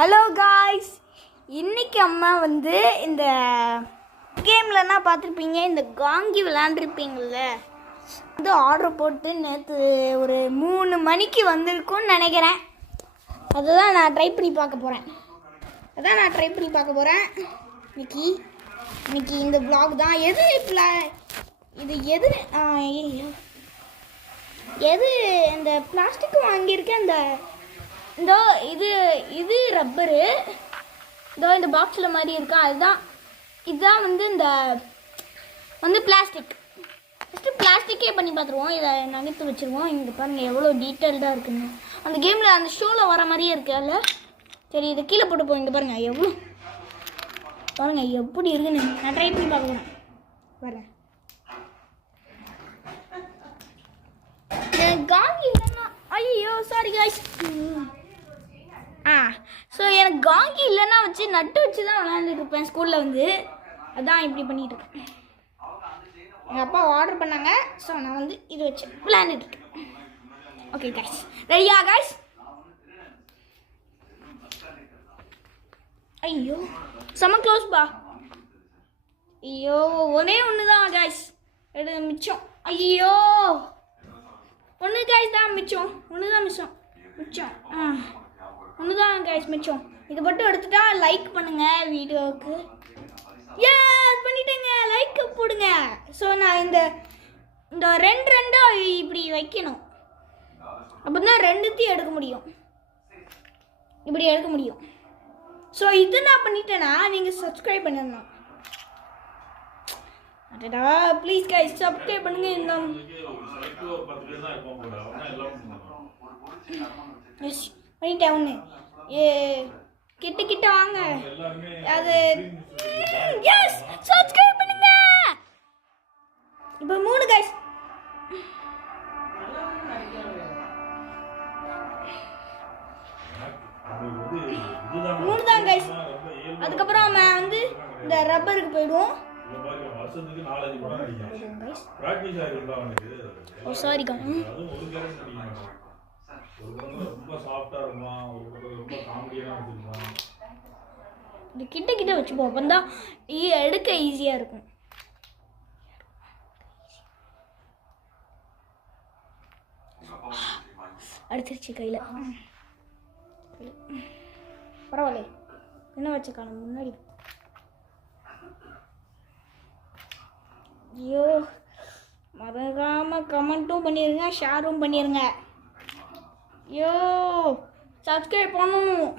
Hello guys, இன்றைக்கி அம்மா வந்து இந்த கேம்லன்னா பார்த்துருப்பீங்க, இந்த காங்கி விளாண்டுருப்பீங்கள்ல, வந்து ஆர்டர் போட்டு நேற்று ஒரு 3 மணிக்கு வந்திருக்கும்னு நினைக்கிறேன். அதுதான் நான் ட்ரை பண்ணி பார்க்க போகிறேன். இன்னைக்கு இந்த vlog தான். இது எது இந்த பிளாஸ்டிக் வாங்கியிருக்கேன். இந்த இது ரப்பரு, இந்த பாக்ஸில் மாதிரி இருக்கா, இதுதான் வந்து இந்த பிளாஸ்டிக். ஃபஸ்ட்டு பிளாஸ்டிக்கே பண்ணி பார்த்துருவோம். இதை நகர்த்து வச்சுருவோம். இங்கே பாருங்கள் எவ்வளோ டீட்டெயில்டாக இருக்குன்னு. அந்த கேமில் அந்த ஷோவில் வர மாதிரியே இருக்கு அல்ல. சரி, இதை கீழே போட்டு போவோம். இங்கே பாருங்கள் எப்படி இருக்குன்னு நான் ட்ரை பண்ணி பார்க்குறேன். வரேன். காங்கி இல்லைன்னா ஐயோ சாரி காய்ஸ். ஸோ எனக்கு காங்கி இல்லைன்னா வச்சு நட்டு வச்சு தான் விளையாண்டுட்டு இருப்பேன் ஸ்கூலில் வந்து. அதான் இப்படி பண்ணிகிட்டு இருக்கேன். எங்கள் அப்பா ஆர்டர் பண்ணாங்க, ஸோ நான் வந்து இது வச்சு விளையாண்டுட்டு இருக்கேன். ஓகே காய்ஸ், ரெடியா காய்ஸ்? ஐயோ செம க்ளோஸ் பா. ஐயோ ஒரே ஒன்று தான் காய்ஸ் மிச்சம். ஐயோ ஒன்று காய்ஸ் தான் மிச்சம். ஒன்று தான் காய்ஸ் மிச்சம். இது மட்டும் எடுத்துட்டா லைக் பண்ணுங்க வீடியோவுக்கு. பண்ணிட்டேங்க, லைக் போடுங்க. ஸோ நான் இந்த ரெண்டா இப்படி வைக்கணும். அப்போ தான் ரெண்டுத்தையும் எடுக்க முடியும். இப்படி எடுக்க முடியும். ஸோ இது நான் பண்ணிட்டேன்னா நீங்கள் சப்ஸ்கிரைப் பண்ணிடணும். அடடா ப்ளீஸ் கைஸ் சப்ஸ்கிரைப் பண்ணுங்க. எஸ் பண்ணிட்டேன். ஒன்று கிட்ட வாங்க. அது எஸ் சப்ஸ்கிரைப் பண்ணுங்க. இப்போ 3 கைஸ். மூணு தான் கைஸ். அதுக்கப்புறம் நம்ம வந்து இந்த ரப்பருக்கு போயிடுவோம். சாரி இது கிட்ட வச்சுப்போம். அப்பந்தான் எடுக்க ஈஸியாக இருக்கும். அடிச்சிருச்சு கையில். பரவாயில்ல, என்ன வச்சுக்கான முன்னாடி. ஐயோ மறக்காமல் கமெண்ட்டும் பண்ணிடுங்க, ஷேரும் பண்ணிடுங்க. ஐயோ சப்ஸ்கிரைப் பண்ணணும்.